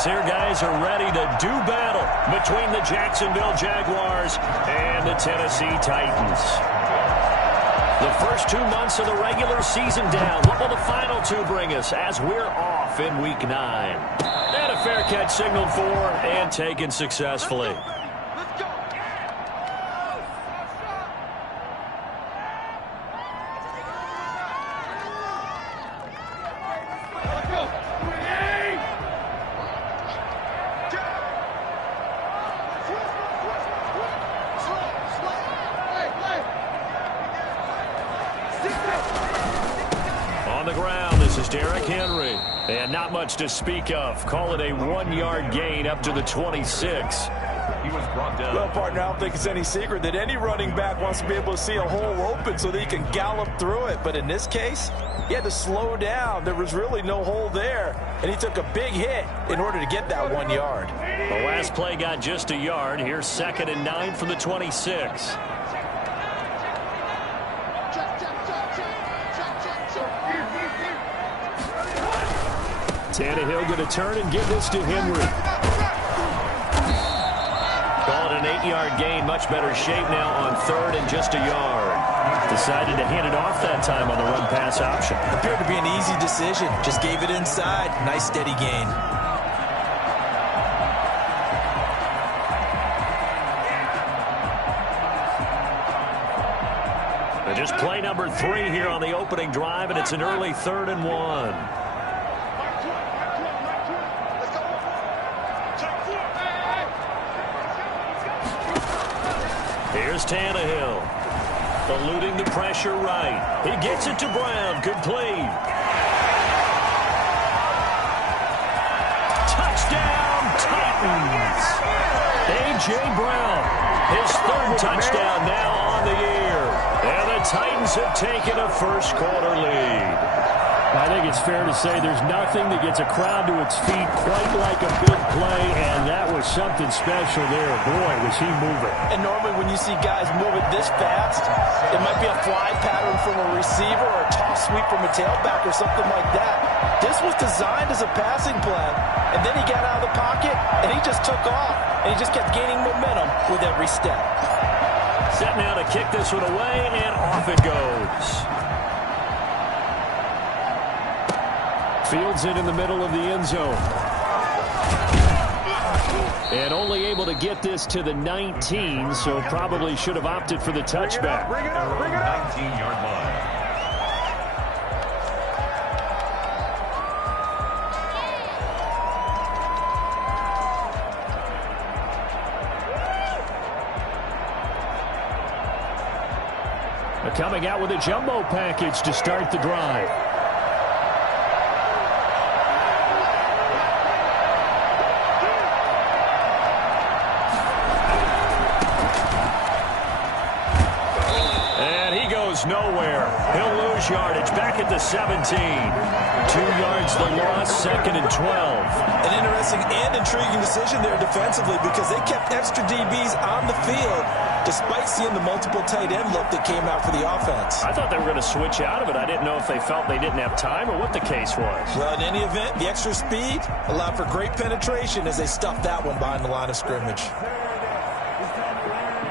as their guys are ready to do battle between the Jacksonville Jaguars and the Tennessee Titans. The first 2 months of the regular season down. What will the final 2 bring us as we're off in Week 9? And a fair catch signaled for and taken successfully. On the ground, this is Derrick Henry. And not much to speak of. Call it a 1-yard gain up to the 26. He was brought down. Well, partner, I don't think it's any secret that any running back wants to be able to see a hole open so that he can gallop through it. But in this case, he had to slow down. There was really no hole there. And he took a big hit in order to get that 1 yard. The last play got just a yard. Here's 2nd and 9 from the 26. Tannehill going to turn and give this to Henry. Call it an 8-yard gain. Much better shape now on 3rd and just a yard. Decided to hand it off that time on the run-pass option. Appeared to be an easy decision. Just gave it inside. Nice steady gain. And just play number 3 here on the opening drive, and it's an early 3rd and 1. Here's Tannehill. Eluding the pressure right. He gets it to Brown. Complete. Touchdown, Titans. A.J. Brown. His 3rd touchdown now on the year. And the Titans have taken a first-quarter lead. I think it's fair to say there's nothing that gets a crowd to its feet quite like a big play, and that was something special there. Boy, was he moving. And normally when you see guys move it this fast, it might be a fly pattern from a receiver or a toss sweep from a tailback or something like that. This was designed as a passing play, and then he got out of the pocket, and he just took off, and he just kept gaining momentum with every step. Set now to kick this one away, and off it goes. Fields it in the middle of the end zone. And only able to get this to the 19, so probably should have opted for the touchback. Bring it up, bring it up. 19-yard line. Coming out with a jumbo package to start the drive. Nowhere. He'll lose yardage back at the 17. 2 yards the loss, 2nd and 12. An interesting and intriguing decision there defensively because they kept extra DBs on the field despite seeing the multiple tight end look that came out for the offense. I thought they were going to switch out of it. I didn't know if they felt they didn't have time or what the case was. Well, in any event, the extra speed allowed for great penetration as they stuffed that one behind the line of scrimmage.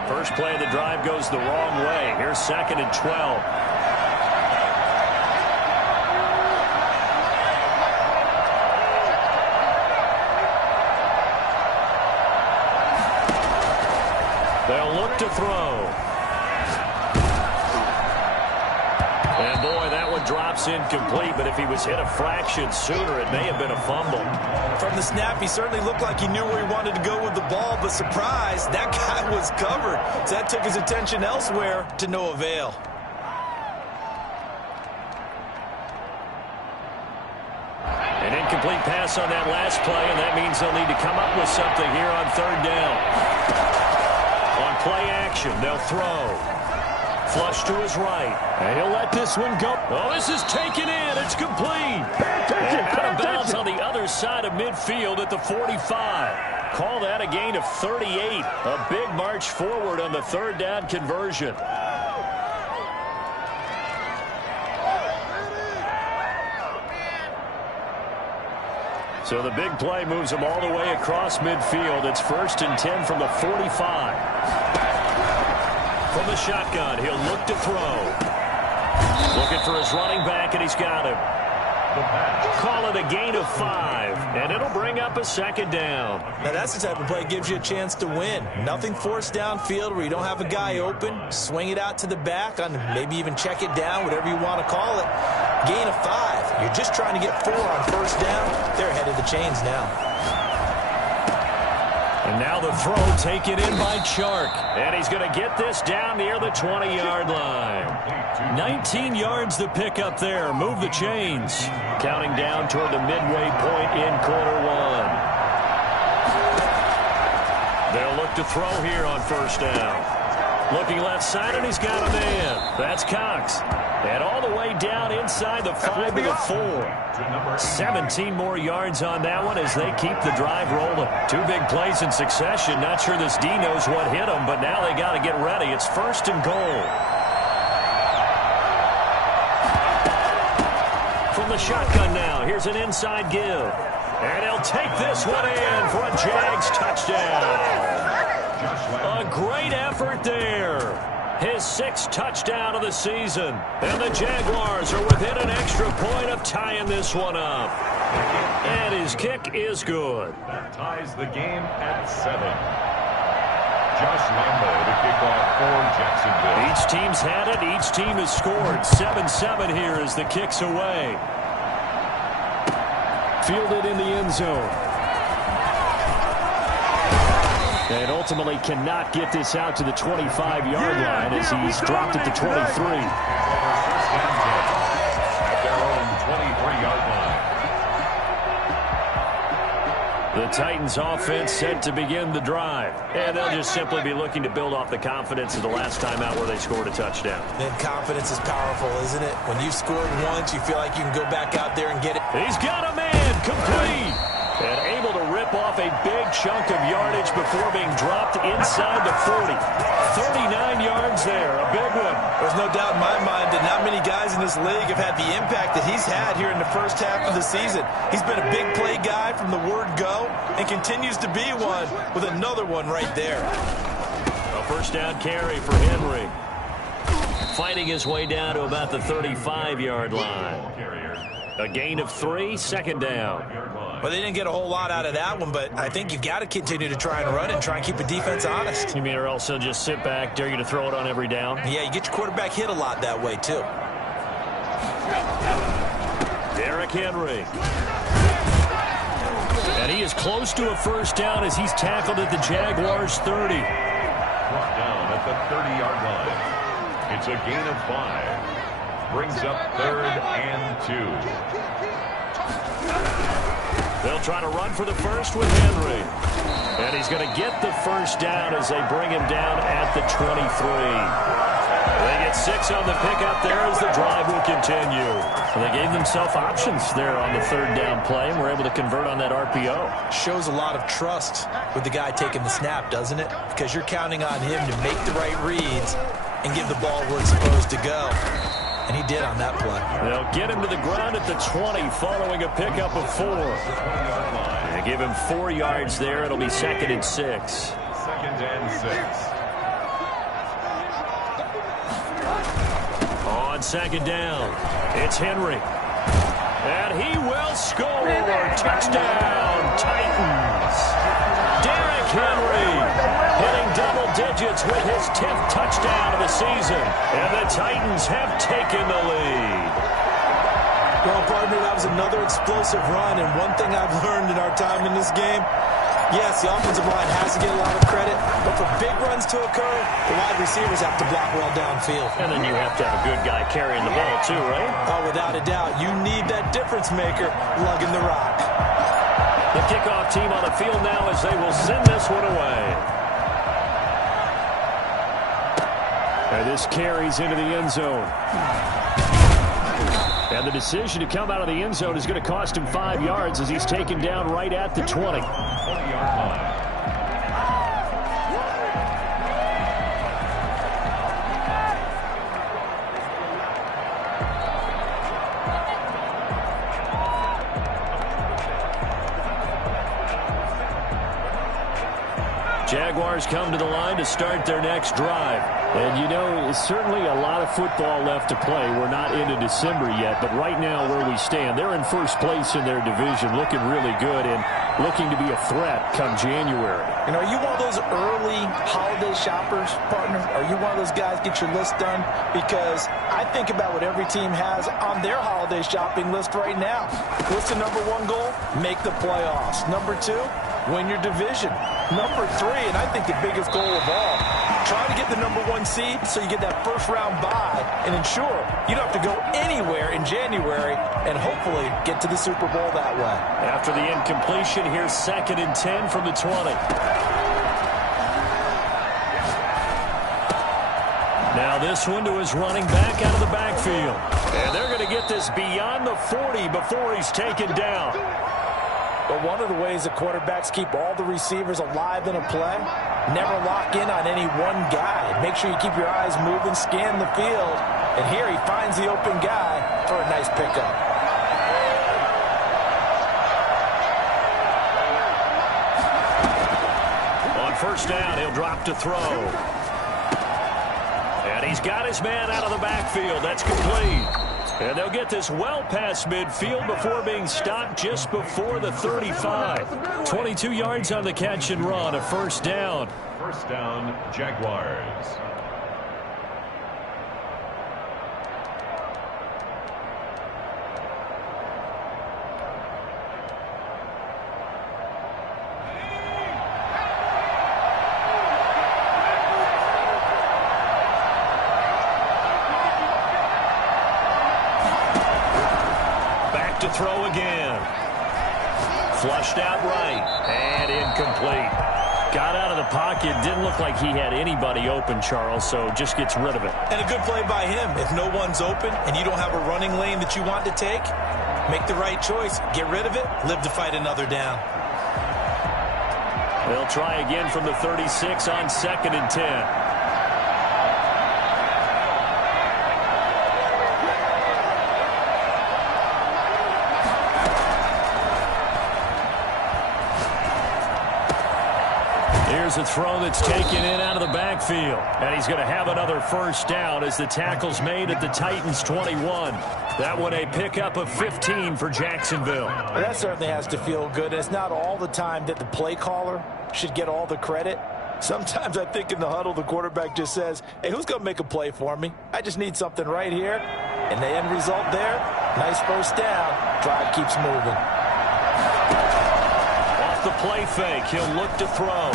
First play of the drive goes the wrong way. Here's 2nd and 12. They'll look to throw. And boy, that one drops incomplete, but if he was hit a fraction sooner, it may have been a fumble. From the snap, he certainly looked like he knew where he wanted to go with the ball, but surprise, that guy was covered. So that took his attention elsewhere to no avail. An incomplete pass on that last play, and that means they'll need to come up with something here on 3rd down. On play action, they'll throw. Flush to his right. And he'll let this one go. Oh, this is taken in. It's complete. And out of bounds on the other side of midfield at the 45. Call that a gain of 38. A big march forward on the 3rd down conversion. So the big play moves him all the way across midfield. It's 1st and 10 from the 45. From the shotgun, he'll look to throw. Looking for his running back, and he's got him. Call it a gain of 5, and it'll bring up a 2nd down. Now that's the type of play that gives you a chance to win. Nothing forced downfield where you don't have a guy open. Swing it out to the back, on maybe even check it down, whatever you want to call it. Gain of 5. You're just trying to get 4 on 1st down. They're ahead of the chains now. And now the throw taken in by Chark. And he's going to get this down near the 20-yard line. 19 yards to pick up there. Move the chains. Counting down toward the midway point in quarter 1. They'll look to throw here on 1st down. Looking left side, and he's got a man. That's Cox. And all the way down inside the 5 to the 4. 17 more yards on that one as they keep the drive rolling. 2 big plays in succession. Not sure this D knows what hit them, but now they got to get ready. It's 1st and goal. From the shotgun now, here's an inside give. And he'll take this one in for a Jags touchdown. A great effort there. His 6th touchdown of the season. And the Jaguars are within an extra point of tying this one up. And his kick is good. That ties the game at 7. Josh Lambo to kick off for Jacksonville. Each team's had it. Each team has scored. 7-7 here as the kick's away. Fielded in the end zone. And ultimately cannot get this out to the 25-yard line as he's dropped at the 23. At their own 23-yard line. The Titans offense set to begin the drive. And they'll just simply be looking to build off the confidence of the last time out where they scored a touchdown. And confidence is powerful, isn't it? When you've scored once, you feel like you can go back out there and get it. He's got a man complete. And able to rip off a big chunk of yardage before being dropped inside the 40. 39 yards there, a big one. There's no doubt in my mind that not many guys in this league have had the impact that he's had here in the first half of the season. He's been a big play guy from the word go and continues to be one with another one right there. A 1st down carry for Henry. Fighting his way down to about the 35-yard line. A gain of 3, 2nd down. Well, they didn't get a whole lot out of that one, but I think you've got to continue to try and run and try and keep the defense honest. You mean or else they'll just sit back, dare you to throw it on every down? Yeah, you get your quarterback hit a lot that way, too. Derrick Henry. And he is close to a 1st down as he's tackled at the Jaguars' 30. Brought down at the 30-yard line. It's a gain of 5. Brings up 3rd and 2. They'll try to run for the 1st with Henry. And he's going to get the 1st down as they bring him down at the 23. They get 6 on the pickup there as the drive will continue. And they gave themselves options there on the 3rd down play and were able to convert on that RPO. Shows a lot of trust with the guy taking the snap, doesn't it? Because you're counting on him to make the right reads and give the ball where it's supposed to go. And he did on that play. They'll get him to the ground at the 20 following a pickup of 4. They give him 4 yards there. It'll be 2nd and 6. 2nd and 6. On 2nd down, it's Henry. And he will score. Touchdown, Titans. Derrick Henry hitting double digits with his 10th touchdown of the season. And the Titans have taken the lead. Well, partner, that was another explosive run. And one thing I've learned in our time in this game, yes, the offensive line has to get a lot of credit. But for big runs to occur, the wide receivers have to block well downfield. And then you have to have a good guy carrying the ball too, right? Oh, without a doubt. You need that difference maker lugging the rock. The kickoff team on the field now as they will send this one away. And this carries into the end zone. And the decision to come out of the end zone is going to cost him 5 yards as he's taken down right at the 20. 20-yard line. Jaguars come to the line to start their next drive. And, you know, certainly a lot of football left to play. We're not into December yet, but right now where we stand, they're in first place in their division, looking really good and looking to be a threat come January. You know, are you one of those early holiday shoppers, partner? Are you one of those guys get your list done? Because I think about what every team has on their holiday shopping list right now. What's the number one goal? Make the playoffs. Number two, win your division. Number three, and I think the biggest goal of all, try to get the number one seed so you get that first round bye and ensure you don't have to go anywhere in January and hopefully get to the Super Bowl that way. After the incompletion, here's 2nd and 10 from the 20. Now this one to his running back out of the backfield. And they're going to get this beyond the 40 before he's taken down. But one of the ways the quarterbacks keep all the receivers alive in a play, never lock in on any one guy. Make sure you keep your eyes moving, scan the field. And here he finds the open guy for a nice pickup. On first down, he'll drop to throw. And he's got his man out of the backfield. That's complete. And they'll get this well past midfield before being stopped just before the 35. 22 yards on the catch and run, a first down. First down, Jaguars. To throw again. Flushed out right. And incomplete. Got out of the pocket. Didn't look like he had anybody open, Charles, so just gets rid of it. And a good play by him. If no one's open and you don't have a running lane that you want to take, make the right choice. Get rid of it. Live to fight another down. They'll try again from the 36 on 2nd and 10. Here's a throw that's taken in out of the backfield. And he's going to have another first down as the tackle's made at the Titans' 21. That one a pickup of 15 for Jacksonville. Well, that certainly has to feel good. It's not all the time that the play caller should get all the credit. Sometimes I think in the huddle the quarterback just says, hey, who's going to make a play for me? I just need something right here. And the end result there, nice first down. Drive keeps moving. Off the play fake, he'll look to throw.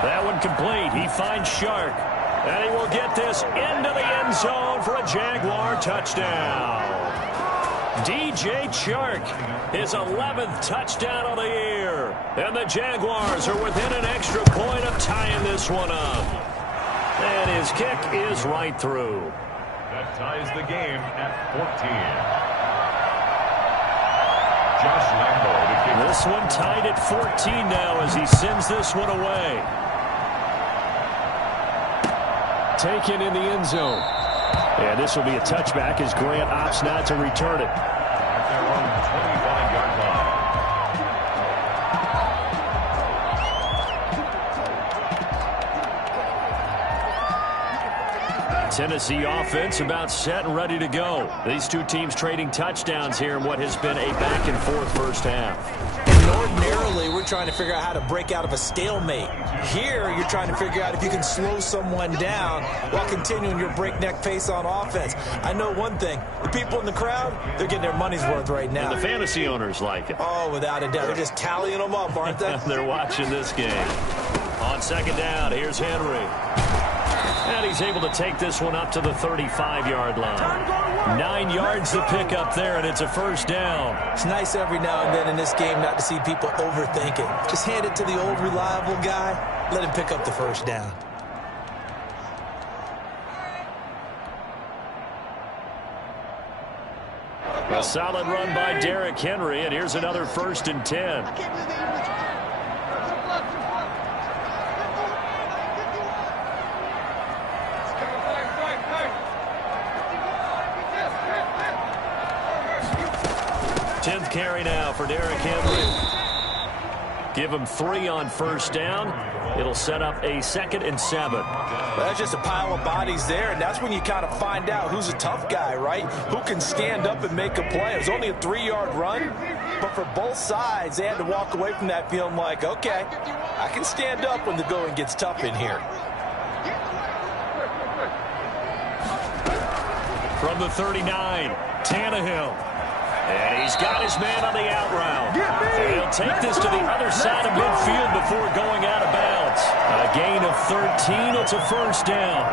That one complete. He finds Shark. And he will get this into the end zone for a Jaguar touchdown. DJ Chark, his 11th touchdown of the year. And the Jaguars are within an extra point of tying this one up. And his kick is right through. That ties the game at 14. Josh Lambo, the kicker. This one tied at 14 now as he sends this one away. Taken in the end zone. And this will be a touchback as Grant opts not to return it. At their own 25-yard line. Tennessee offense about set and ready to go. These two teams trading touchdowns here in what has been a back-and-forth first half. And ordinarily, we're trying to figure out how to break out of a stalemate. Here, you're trying to figure out if you can slow someone down while continuing your breakneck pace on offense. I know one thing. The people in the crowd, they're getting their money's worth right now. And the fantasy owners like it. Oh, without a doubt. They're just tallying them up, aren't they? They're watching this game. On second down, here's Henry. And he's able to take this one up to the 35-yard line. 9 yards to pick up there, and it's a first down. It's nice every now and then in this game not to see people overthink it. Just hand it to the old reliable guy. Let him pick up the first down. A solid run by Derrick Henry, and here's another 1st and 10. Carry now for Derrick Henry. Give him 3 on first down. It'll set up a 2nd and 7. Well, that's just a pile of bodies there, and that's when you kind of find out who's a tough guy, right? Who can stand up and make a play. It was only a 3-yard run, but for both sides, they had to walk away from that feeling like, okay, I can stand up when the going gets tough in here. From the 39, Tannehill. And he's got his man on the out route. And he'll take this to the other side of midfield before going out of bounds. A gain of 13. It's a first down.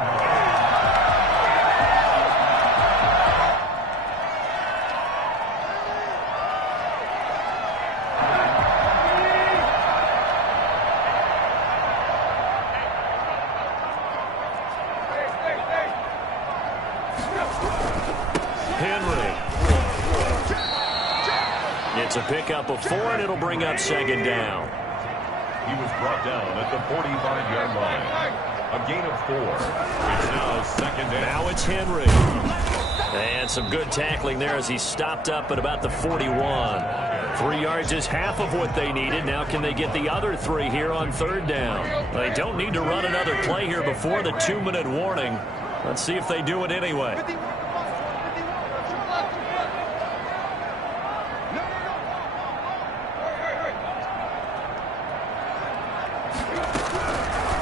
It's a pickup of 4, and it'll bring up 2nd down. He was brought down at the 45-yard line. A gain of 4. It's now 2nd down. Now it's Henry. And some good tackling there as he stopped up at about the 41. 3 yards is half of what they needed. Now can they get the other 3 here on 3rd down? They don't need to run another play here before the 2-minute warning. Let's see if they do it anyway.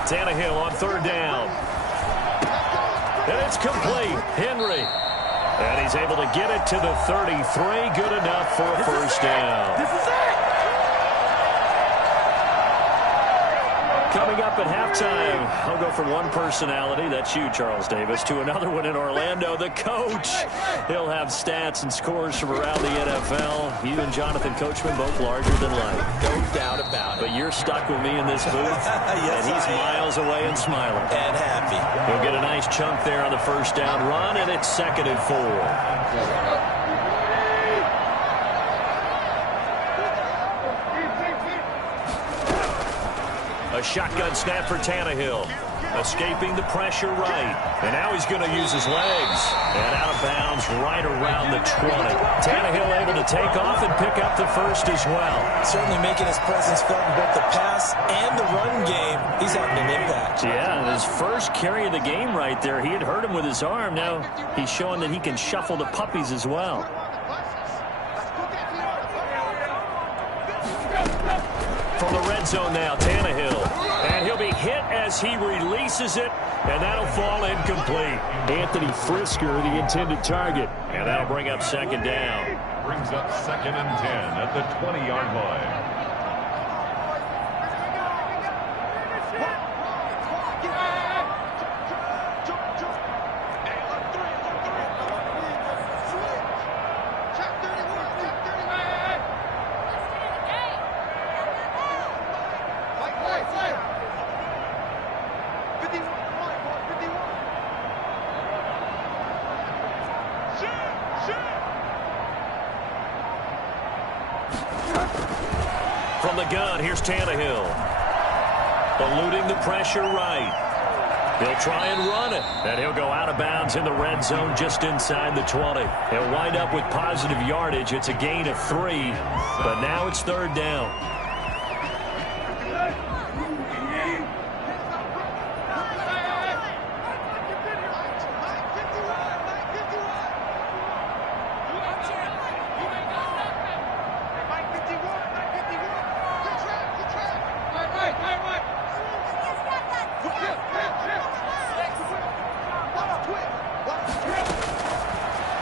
Tannehill on 3rd down. And it's complete. Henry. And he's able to get it to the 33. Good enough for a first down. This is it. Coming up at halftime, I'll go from one personality, that's you, Charles Davis, to another one in Orlando, the coach. He'll have stats and scores from around the NFL. You and Jonathan Coachman, both larger than life. No doubt about it. But you're stuck with me in this booth, Yes, and he's miles away and smiling. And happy. He'll get a nice chunk there on the first down run, and it's 2nd and 4. A shotgun snap for Tannehill. Escaping the pressure right. And now he's going to use his legs. And out of bounds right around the 20. Tannehill able to take off and pick up the first as well. Certainly making his presence felt in both the pass and the run game. He's having an impact. Yeah, his first carry of the game right there. He had hurt him with his arm. Now he's showing that he can shuffle the puppies as well. From the red zone now, Tannehill. And he'll be hit as he releases it, and that'll fall incomplete. Anthony Frisker, the intended target. And that'll bring up 2nd down. Brings up 2nd and 10 at the 20-yard line. From the gun, here's Tannehill. Eluding the pressure right. He'll try and run it. And he'll go out of bounds in the red zone just inside the 20. He'll wind up with positive yardage. It's a gain of 3. But now it's 3rd down.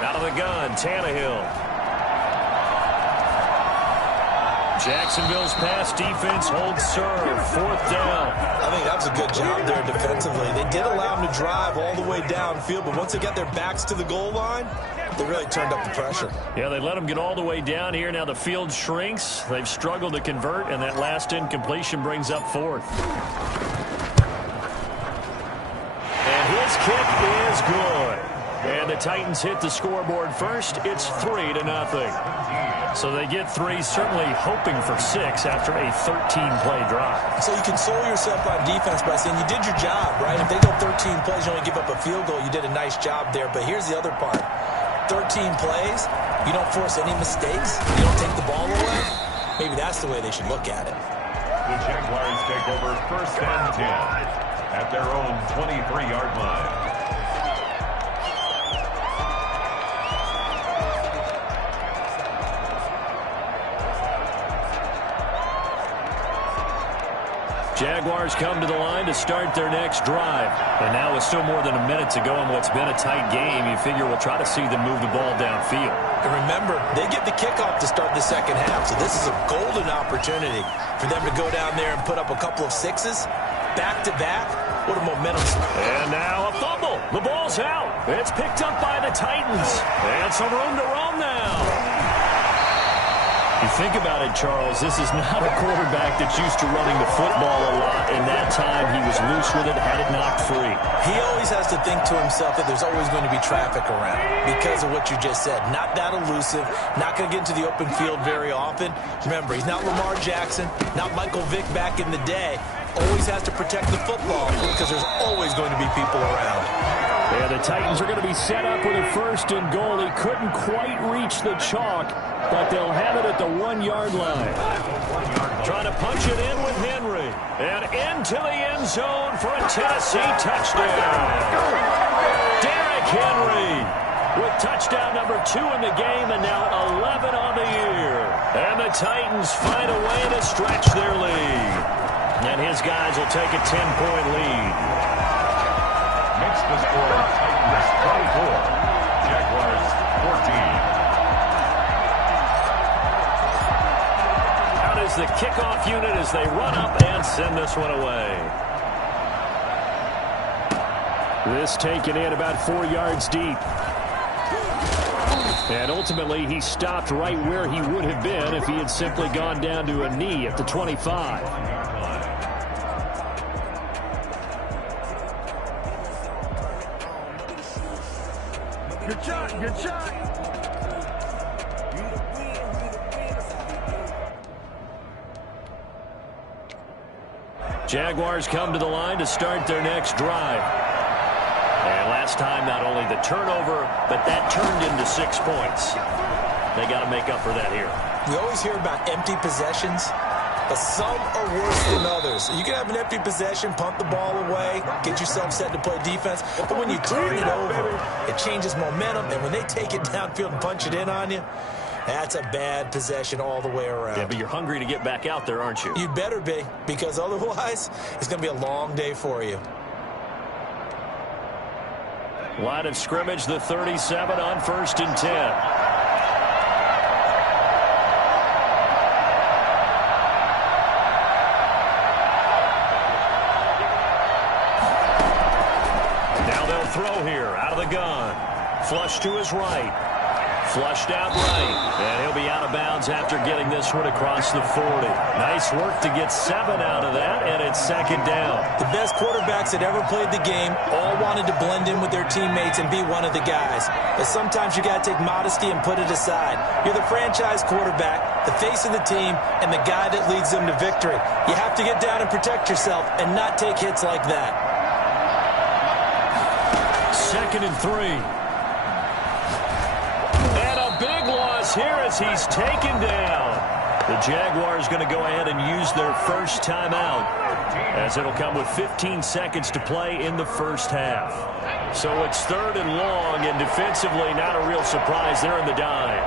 Out of the gun, Tannehill. Jacksonville's pass defense holds serve. 4th down. I think that was a good job there defensively. They did allow them to drive all the way downfield, but once they got their backs to the goal line, they really turned up the pressure. Yeah, they let them get all the way down here. Now the field shrinks. They've struggled to convert, and that last incompletion brings up 4th. And his kick is good. And the Titans hit the scoreboard first. It's 3-0. So they get 3, certainly hoping for 6 after a 13-play drive. So you console yourself on defense by saying you did your job, right? If they go 13 plays, you only give up a field goal, you did a nice job there. But here's the other part. 13 plays, you don't force any mistakes, you don't take the ball away. Maybe that's the way they should look at it. The Jaguars take over 1st and 10 at their own 23-yard line. Jaguars come to the line to start their next drive. And now with still more than a minute to go in what's been a tight game, you figure we'll try to see them move the ball downfield. And remember, they get the kickoff to start the second half, so this is a golden opportunity for them to go down there and put up a couple of sixes back-to-back. What a momentum. And now a fumble. The ball's out. It's picked up by the Titans. And some room to roam now. You think about it, Charles, this is not a quarterback that's used to running the football a lot, and that time he was loose with it, had it knocked free. He always has to think to himself that there's always going to be traffic around because of what you just said. Not that elusive, not going to get into the open field very often. Remember, he's not Lamar Jackson, not Michael Vick back in the day. Always has to protect the football because there's always going to be people around. Yeah, the Titans are going to be set up with a 1st and goal. He couldn't quite reach the chalk, but they'll have it at the 1-yard line. Trying to punch it in with Henry. And into the end zone for a Tennessee touchdown. Derrick Henry with touchdown number 2 in the game and now 11 on the year. And the Titans find a way to stretch their lead. And his guys will take a 10-point lead. Makes the score Titans 24, Jaguars 14. Out is the kickoff unit as they run up and send this one away. This taken in about 4 yards deep. And ultimately, he stopped right where he would have been if he had simply gone down to a knee at the 25. Good shot, good shot. Jaguars come to the line to start their next drive. And last time, not only the turnover, but that turned into 6 points. They got to make up for that here. We always hear about empty possessions, but some are worse than others. You can have an empty possession, punt the ball away, get yourself set to play defense, but when you turn it over, it changes momentum, and when they take it downfield and punch it in on you, that's a bad possession all the way around. Yeah, but you're hungry to get back out there, aren't you? You'd better be, because otherwise, it's going to be a long day for you. Line of scrimmage, the 37 on 1st and 10. Now they'll throw here out of the gun. Flush to his right. Flushed out right. And he'll be out of bounds after getting this one across the 40. Nice work to get 7 out of that, and it's 2nd down. The best quarterbacks that ever played the game all wanted to blend in with their teammates and be one of the guys. But sometimes you got to take modesty and put it aside. You're the franchise quarterback, the face of the team, and the guy that leads them to victory. You have to get down and protect yourself and not take hits like that. 2nd and 3. Big loss here as he's taken down. The Jaguars going to go ahead and use their first timeout as it'll come with 15 seconds to play in the first half. So it's 3rd and long, and defensively not a real surprise. They're in the dime.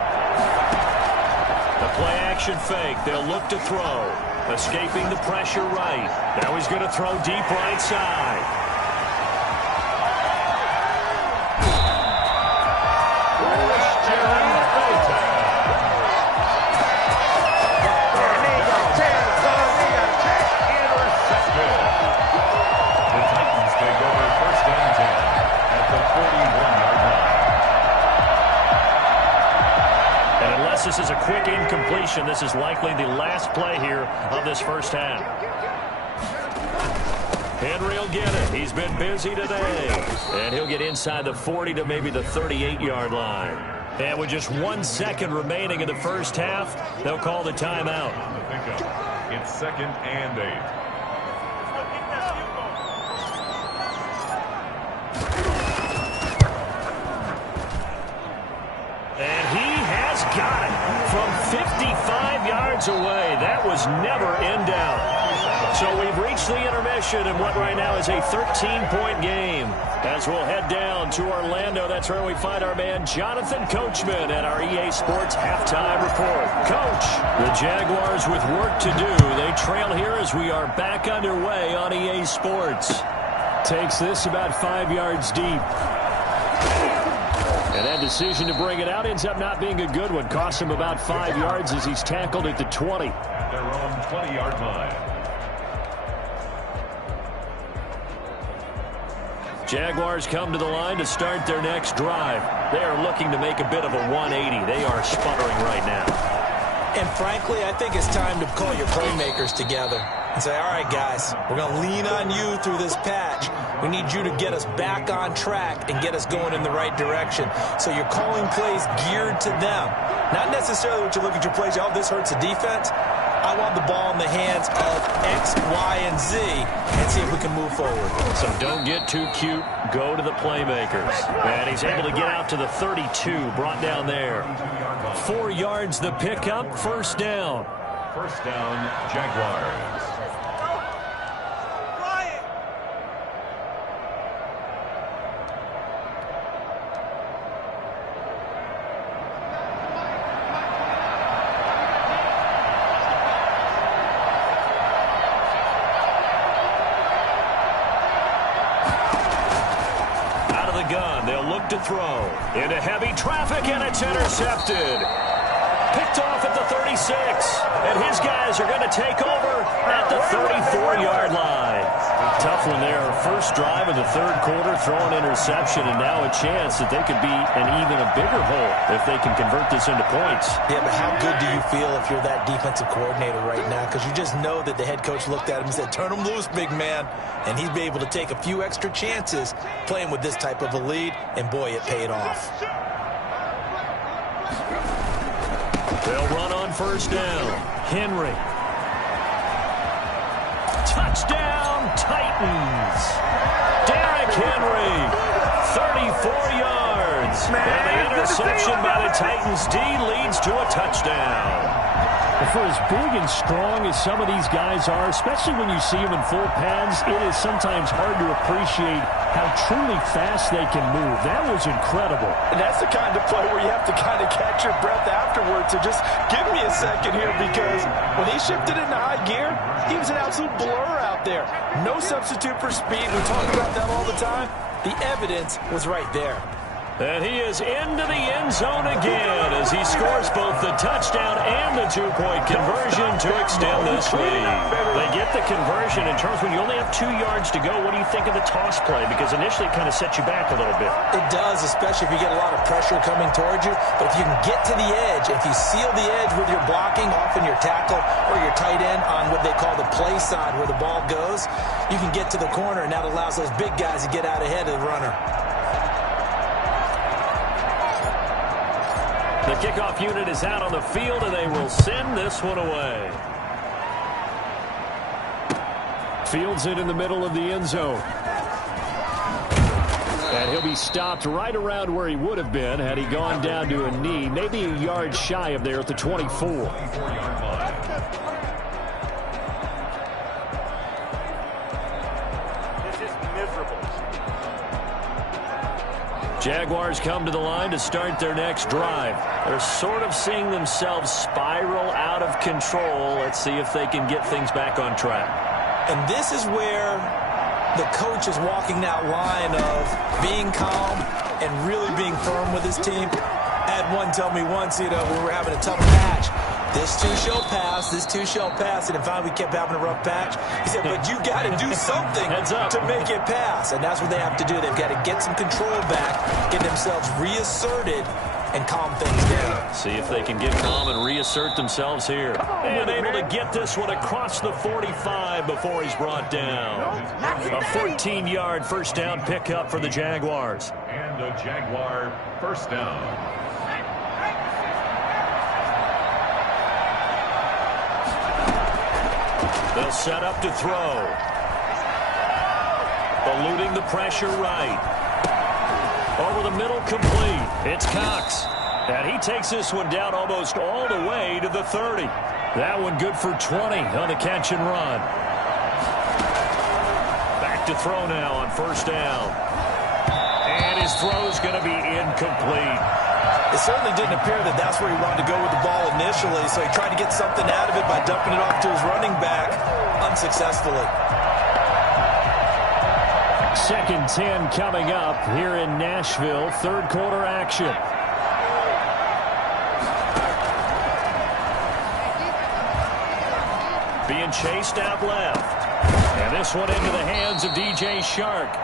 The play action fake. They'll look to throw. Escaping the pressure right. Now he's going to throw deep right side. This is a quick incompletion. This is likely the last play here of this first half. Henry will get it. He's been busy today. And he'll get inside the 40 to maybe the 38-yard line. And with just 1 second remaining in the first half, they'll call the timeout. It's 2nd and 8. And he has got it from 55 yards away. That was never in doubt. So we've reached the intermission in what right now is a 13-point game. As we'll head down to Orlando, that's where we find our man Jonathan Coachman at our EA Sports Halftime Report. Coach, the Jaguars with work to do. They trail here as we are back underway on EA Sports. Takes this about 5 yards deep. And that decision to bring it out ends up not being a good one. Costs him about 5 yards as he's tackled at the 20. At their own 20-yard line. Jaguars come to the line to start their next drive. They are looking to make a bit of a 180. They are sputtering right now. And frankly, I think it's time to call your playmakers together and say, all right, guys, we're going to lean on you through this patch. We need you to get us back on track and get us going in the right direction. So you're calling plays geared to them. Not necessarily what you look at your plays, oh, this hurts the defense. I want the ball in the hands of X, Y, and Z and see if we can move forward. So don't get too cute. Go to the playmakers. And he's able to get out to the 32, brought down there. 4 yards the pickup, first down. First down, Jaguars. To throw into heavy traffic, and it's intercepted. Picked off at the 36, and his guys are going to take over at the 34-yard line. Tough one there. First drive of the third quarter, throw an interception, and now a chance that they could be an even a bigger hole if they can convert this into points. Yeah, but how good do you feel if you're that defensive coordinator right now? Because you just know that the head coach looked at him and said, turn him loose, big man. And he'd be able to take a few extra chances playing with this type of a lead, and boy, it paid off. They'll run on first down. Henry. Touchdown, Titans. Derrick Henry, 34 yards. And the interception by the Titans D leads to a touchdown. For as big and strong as some of these guys are, especially when you see them in full pads, it is sometimes hard to appreciate how truly fast they can move. That was incredible. And that's the kind of play where you have to kind of catch your breath afterwards. So just give me a second here, because when he shifted into high gear, he was an absolute blur out there. No substitute for speed. We talk about that all the time. The evidence was right there. And he is into the end zone again as he scores both the touchdown and the two-point conversion to extend this lead. They get the conversion. In terms when you only have 2 yards to go, what do you think of the toss play? Because initially it kind of sets you back a little bit. It does, especially if you get a lot of pressure coming towards you. But if you can get to the edge, if you seal the edge with your blocking, often your tackle or your tight end on what they call the play side where the ball goes, you can get to the corner, and that allows those big guys to get out ahead of the runner. The kickoff unit is out on the field, and they will send this one away. Fields it in the middle of the end zone. And he'll be stopped right around where he would have been had he gone down to a knee, maybe a yard shy of there at the 24. Jaguars come to the line to start their next drive. They're sort of seeing themselves spiral out of control. Let's see if they can get things back on track. And this is where the coach is walking that line of being calm and really being firm with his team. I had one tell me once, we were having a tough patch. This too shall pass, this too shall pass. And finally we kept having a rough patch. He said, but you got to do something to make it pass. And that's what they have to do. They've got to get some control back, get themselves reasserted, and calm things down. See if they can get calm and reassert themselves here. And able to get this one across the 45 before he's brought down. A 14-yard first down pickup for the Jaguars. And a Jaguar first down. They'll set up to throw. Eluding the pressure right. Over the middle, complete. It's Cox. And he takes this one down almost all the way to the 30. That one good for 20 on the catch and run. to throw now on first down. And his throw is going to be incomplete. It certainly didn't appear that that's where he wanted to go with the ball initially, so he tried to get something out of it by dumping it off to his running back unsuccessfully. 2nd and 10 coming up here in Nashville. Third quarter action. Being chased out left. And this one into the hands of DJ Chark.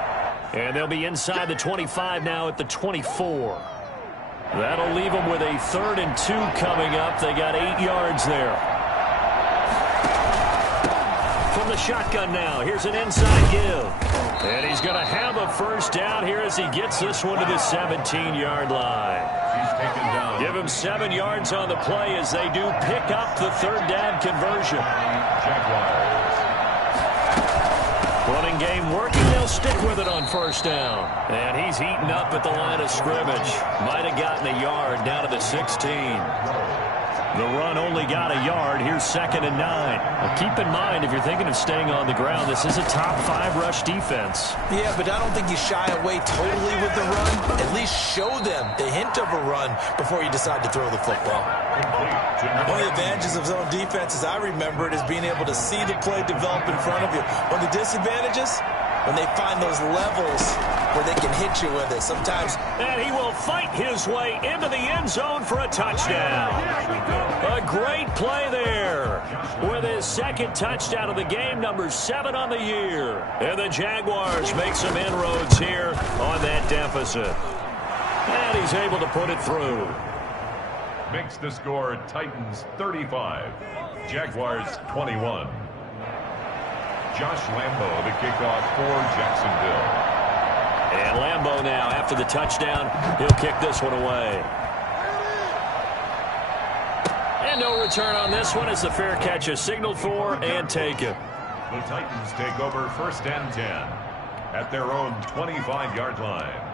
And they'll be inside the 25 now at the 24. That'll leave them with a 3rd and 2 coming up. They got 8 yards there. From the shotgun now, here's an inside give. And he's going to have a first down here as he gets this one to the 17-yard line. He's taken down. Give him 7 yards on the play as they do pick up the 3rd down conversion. Jaguars. Running game working. They'll stick with it on first down. And he's heating up at the line of scrimmage. Might have gotten a yard down to the 16. The run only got a yard. Here's 2nd and 9. Well, keep in mind, if you're thinking of staying on the ground, this is a top 5 rush defense. Yeah, but I don't think you shy away totally with the run. At least show them the hint of a run before you decide to throw the football. One of the advantages of zone defense, as I remember it, is being able to see the play develop in front of you. One of the disadvantages, when they find those levels where they can hit you with it. Sometimes. And he will fight his way into the end zone for a touchdown. A great play there with his 2nd touchdown of the game, number 7 on the year. And the Jaguars make some inroads here on that deficit. And he's able to put it through. Makes the score Titans 35, Jaguars 21. Josh Lambo, the kickoff for Jacksonville. And Lambo now, after the touchdown, he'll kick this one away. And no return on this one as the fair catch is signaled for and taken. The Titans take over 1st and 10 at their own 25-yard line.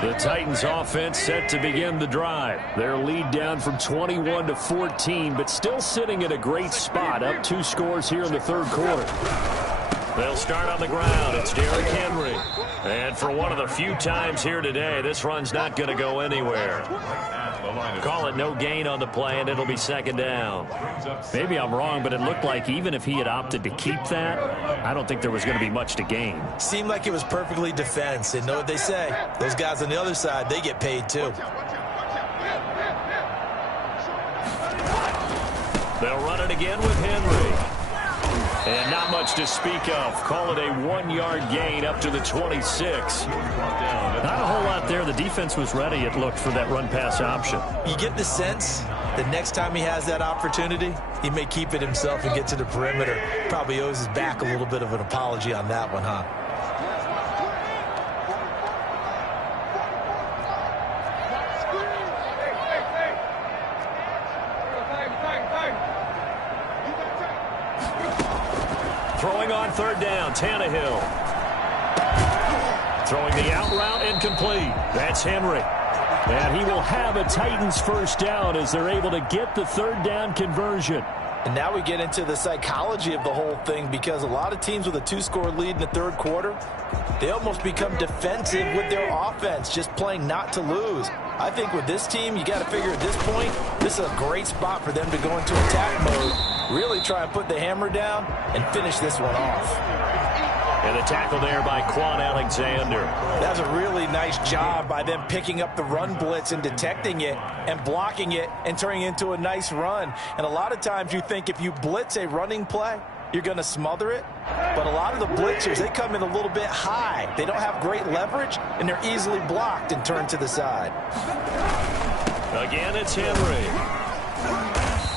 The Titans offense set to begin the drive. Their lead down from 21 to 14, but still sitting at a great spot, up 2 scores here in the 3rd quarter. They'll start on the ground. It's Derrick Henry. And for one of the few times here today, this run's not going to go anywhere. Call it no gain on the play, and it'll be 2nd down. Maybe I'm wrong, but it looked like even if he had opted to keep that, I don't think there was going to be much to gain. Seemed like it was perfectly defense. And know what they say? Those guys on the other side, they get paid too. They'll run it again with Henry. And not much to speak of. Call it a 1-yard gain up to the 26. Not a whole lot there. The defense was ready, it looked, for that run-pass option. You get the sense that next time he has that opportunity, he may keep it himself and get to the perimeter. Probably owes his back a little bit of an apology on that one, huh? Throwing on 3rd down, Tannehill. Throwing the out route, incomplete. That's Henry. And he will have a Titans first down as they're able to get the 3rd down conversion. And now we get into the psychology of the whole thing, because a lot of teams with a 2-score lead in the 3rd quarter, they almost become defensive with their offense, just playing not to lose. I think with this team, you got to figure at this point, this is a great spot for them to go into attack mode, really try and put the hammer down and finish this one off. And the tackle there by Quan Alexander. That was a really nice job by them picking up the run blitz and detecting it and blocking it and turning it into a nice run. And a lot of times you think if you blitz a running play, you're going to smother it. But a lot of the blitzers, they come in a little bit high. They don't have great leverage, and they're easily blocked and turned to the side. Again, it's Henry.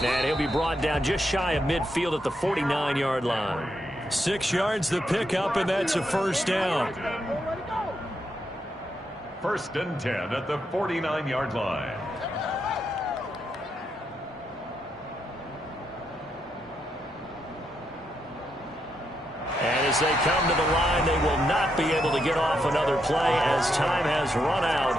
And he'll be brought down just shy of midfield at the 49-yard line. 6 yards the pickup, and that's a first down. 1st and 10 at the 49-yard line. And as they come to the line. They will not be able to get off another play as time has run out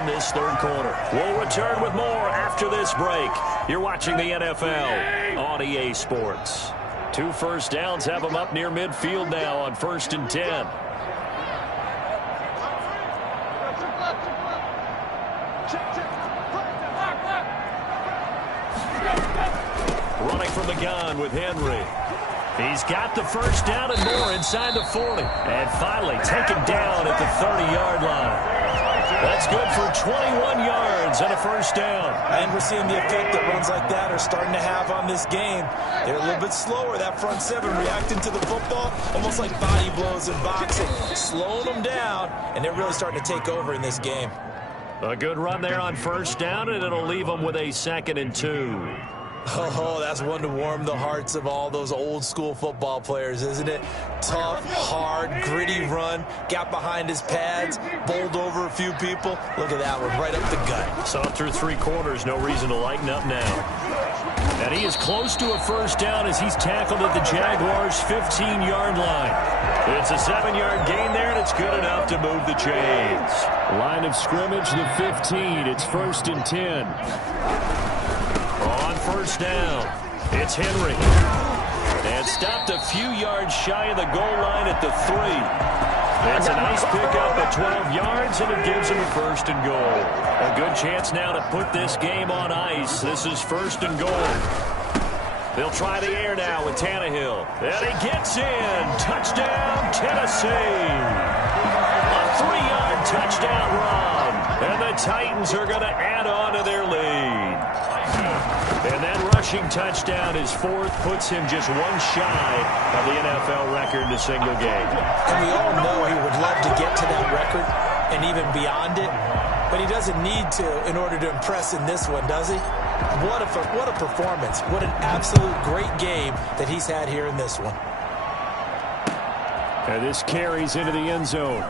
on this third quarter. We'll return with more after this break. You're watching the NFL on EA Sports. 2 first downs have them up near midfield now on 1st and 10. Running from the gun with Henry. He's got the first down and more inside the 40. And finally taken down at the 30-yard line. That's good for 21 yards and a first down. And we're seeing the effect that runs like that are starting to have on this game. They're a little bit slower, that front seven, reacting to the football, almost like body blows in boxing. Slowing them down, and they're really starting to take over in this game. A good run there on first down, and it'll leave them with a 2nd and 2. Oh, that's one to warm the hearts of all those old-school football players, isn't it? Tough, hard, gritty run, got behind his pads, bowled over a few people. Look at that one, right up the gut. Saw it through 3 quarters, no reason to lighten up now. And he is close to a first down as he's tackled at the Jaguars' 15-yard line. It's a 7-yard gain there, and it's good enough to move the chains. Line of scrimmage, the 15. It's 1st and 10. On first down, it's Henry. And stopped a few yards shy of the goal line at the 3. It's a nice pickup at 12 yards, and it gives him a 1st and goal. A good chance now to put this game on ice. This is 1st and goal. They'll try the air now with Tannehill. And he gets in. Touchdown, Tennessee. A 3-yard touchdown run. And the Titans are going to add on to their lead. And that rushing touchdown is 4th, puts him just 1 shy of the NFL record in a single game. And we all know he would love to get to that record and even beyond it, but he doesn't need to in order to impress in this one, does he? What a performance. What an absolute great game that he's had here in this one. And this carries into the end zone.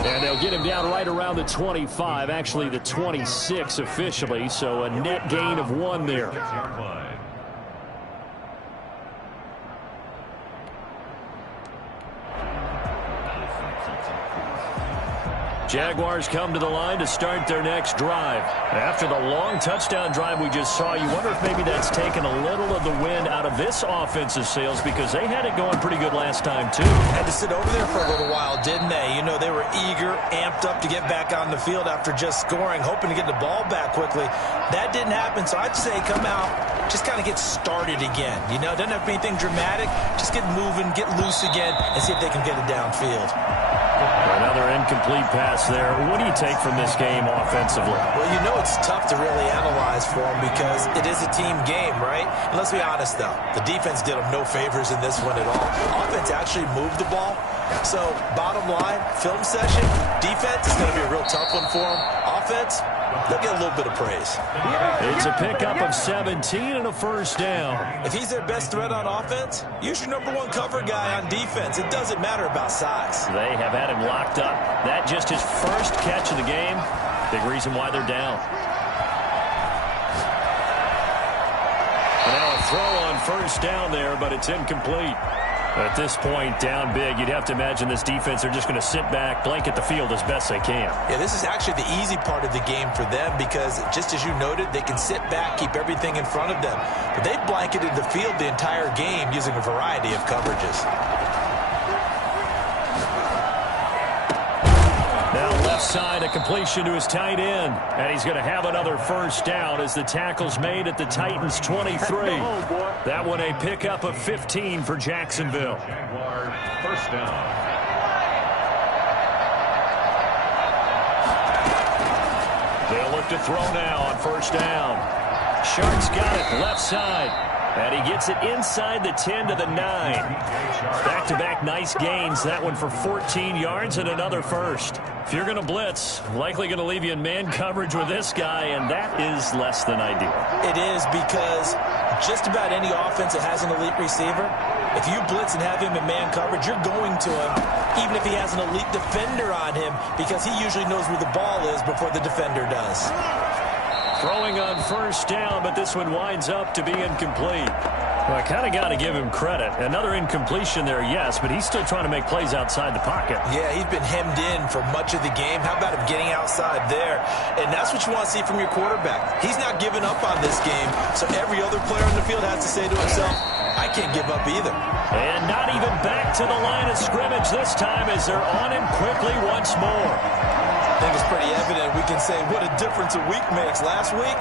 And they'll get him down right around the 25, actually the 26 officially, so a net gain of 1 there. Jaguars come to the line to start their next drive. After the long touchdown drive we just saw, you wonder if maybe that's taken a little of the wind out of this offensive sails, because they had it going pretty good last time too. Had to sit over there for a little while, didn't they? You know, they were eager, amped up to get back on the field after just scoring, hoping to get the ball back quickly. That didn't happen, so I'd say come out, just kind of get started again. You know, doesn't have to be anything dramatic. Just get moving, get loose again, and see if they can get it downfield. Another incomplete pass there. What do you take from this game offensively? Well, you know it's tough to really analyze for them because it is a team game, right? And let's be honest, though. The defense did them no favors in this one at all. Offense actually moved the ball. So, bottom line, film session, defense is going to be a real tough one for them. Offense, they'll get a little bit of praise. It's a pickup of 17 and a first down. If he's their best threat on offense, use your #1 cover guy on defense. It doesn't matter about size. They have had him locked up. That just his first catch of the game. Big reason why they're down. And now a throw on first down there, but it's incomplete. At this point, down big, you'd have to imagine this defense are just going to sit back, blanket the field as best they can. Yeah, this is actually the easy part of the game for them because, just as you noted, they can sit back, keep everything in front of them. But they've blanketed the field the entire game using a variety of coverages. Now left side, a completion to his tight end. And he's going to have another first down as the tackle's made at the Titans' 23. That one a pickup of 15 for Jacksonville. Jaguar first down. They'll look to throw now on first down. Sharks got it left side. And he gets it inside the 10 to the 9. Back-to-back nice gains. That one for 14 yards and another first. If you're going to blitz, likely going to leave you in man coverage with this guy, and that is less than ideal. It is because just about any offense that has an elite receiver, if you blitz and have him in man coverage, you're going to him, even if he has an elite defender on him, because he usually knows where the ball is before the defender does. Throwing on first down, but this one winds up to be incomplete. Well, I kind of got to give him credit. Another incompletion there, yes, but he's still trying to make plays outside the pocket. Yeah, he's been hemmed in for much of the game. How about him getting outside there? And that's what you want to see from your quarterback. He's not giving up on this game, so every other player on the field has to say to himself, I can't give up either. And not even back to the line of scrimmage this time as they're on him quickly once more. I think it's pretty evident. We can say what a difference a week makes. Last week,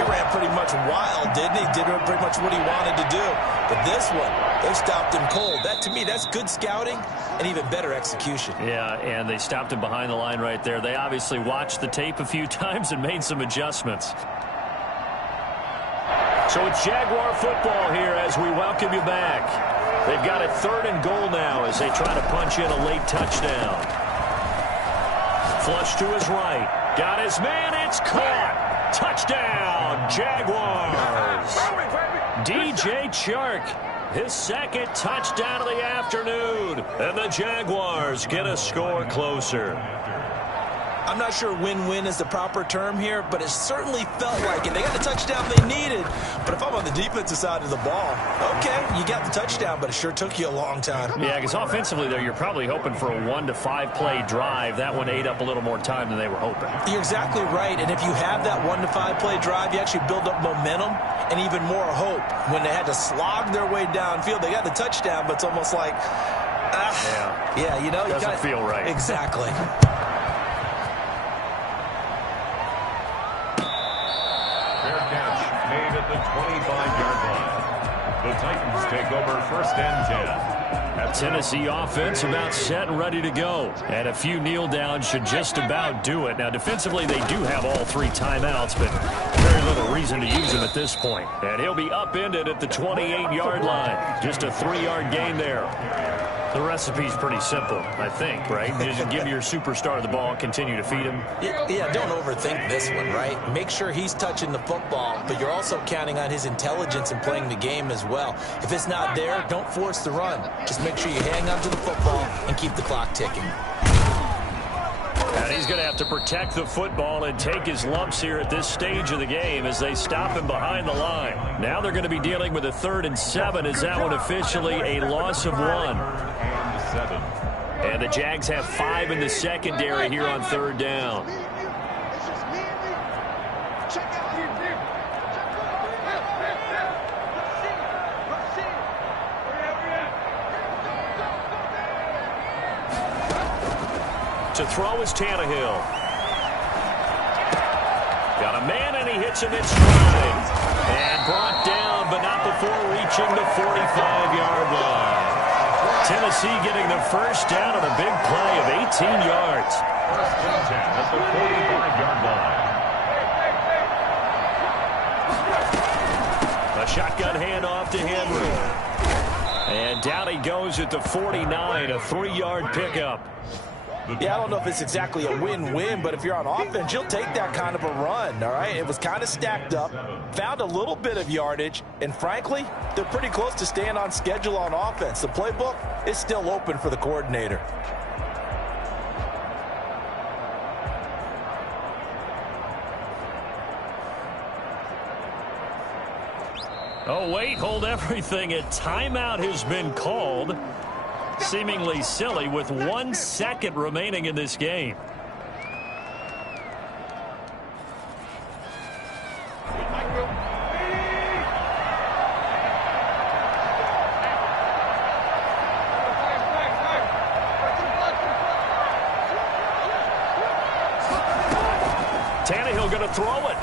he ran pretty much wild, didn't he? Did pretty much what he wanted to do. But this one, they stopped him cold. That, to me, that's good scouting and even better execution. Yeah, and they stopped him behind the line right there. They obviously watched the tape a few times and made some adjustments. So it's Jaguar football here as we welcome you back. They've got a 3rd and goal now as they try to punch in a late touchdown. Flush to his right. Got his man. It's caught. Touchdown, Jaguars. DJ Chark, his 2nd touchdown of the afternoon. And the Jaguars get a score closer. I'm not sure win-win is the proper term here, but it certainly felt like it. They got the touchdown they needed, but if I'm on the defensive side of the ball, okay, you got the touchdown, but it sure took you a long time. Yeah, because offensively, though, you're probably hoping for a 1 to 5 play drive. That one ate up a little more time than they were hoping. You're exactly right, and if you have that 1 to 5 play drive, you actually build up momentum and even more hope. When they had to slog their way downfield, they got the touchdown, but it's almost like, yeah, you know. Doesn't feel right. Exactly. The 25-yard line. The Titans take over 1st and 10. That Tennessee offense about set and ready to go. And a few kneel downs should just about do it. Now, defensively, they do have all 3 timeouts, but very little reason to use them at this point. And he'll be upended at the 28-yard line. Just a 3-yard gain there. The recipe's pretty simple, I think, right? Just give your superstar the ball, continue to feed him. Yeah, don't overthink this one, right? Make sure he's touching the football, but you're also counting on his intelligence in playing the game as well. If it's not there, don't force the run. Just make sure you hang on to the football and keep the clock ticking. And he's going to have to protect the football and take his lumps here at this stage of the game as they stop him behind the line. Now they're going to be dealing with a 3rd and 7. Is that one officially a loss of 1? And the Jags have 5 in the secondary here on 3rd down. To throw is Tannehill. Got a man, and he hits him in stride. And brought down, but not before reaching the 45-yard line. Tennessee getting the 1st down on a big play of 18 yards. 1st and 10 at the 45-yard line. A shotgun handoff to Henry. And down he goes at the 49, a 3-yard pickup. Yeah, I don't know if it's exactly a win-win, but if you're on offense, you'll take that kind of a run, all right? It was kind of stacked up, found a little bit of yardage, and frankly, they're pretty close to staying on schedule on offense. The playbook is still open for the coordinator. Oh, wait, hold everything. A timeout has been called. Seemingly silly with 1 second remaining in this game. Tannehill going to throw it.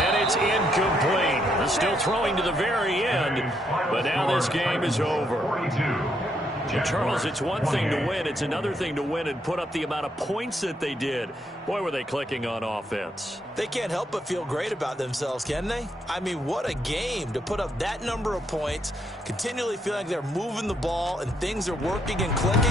And it's incomplete. Still throwing to the very end, but now this game is over. And Charles, it's one thing to win. It's another thing to win and put up the amount of points that they did. Boy, were they clicking on offense. They can't help but feel great about themselves, can they? I mean, what a game to put up that number of points, continually feeling like they're moving the ball and things are working and clicking.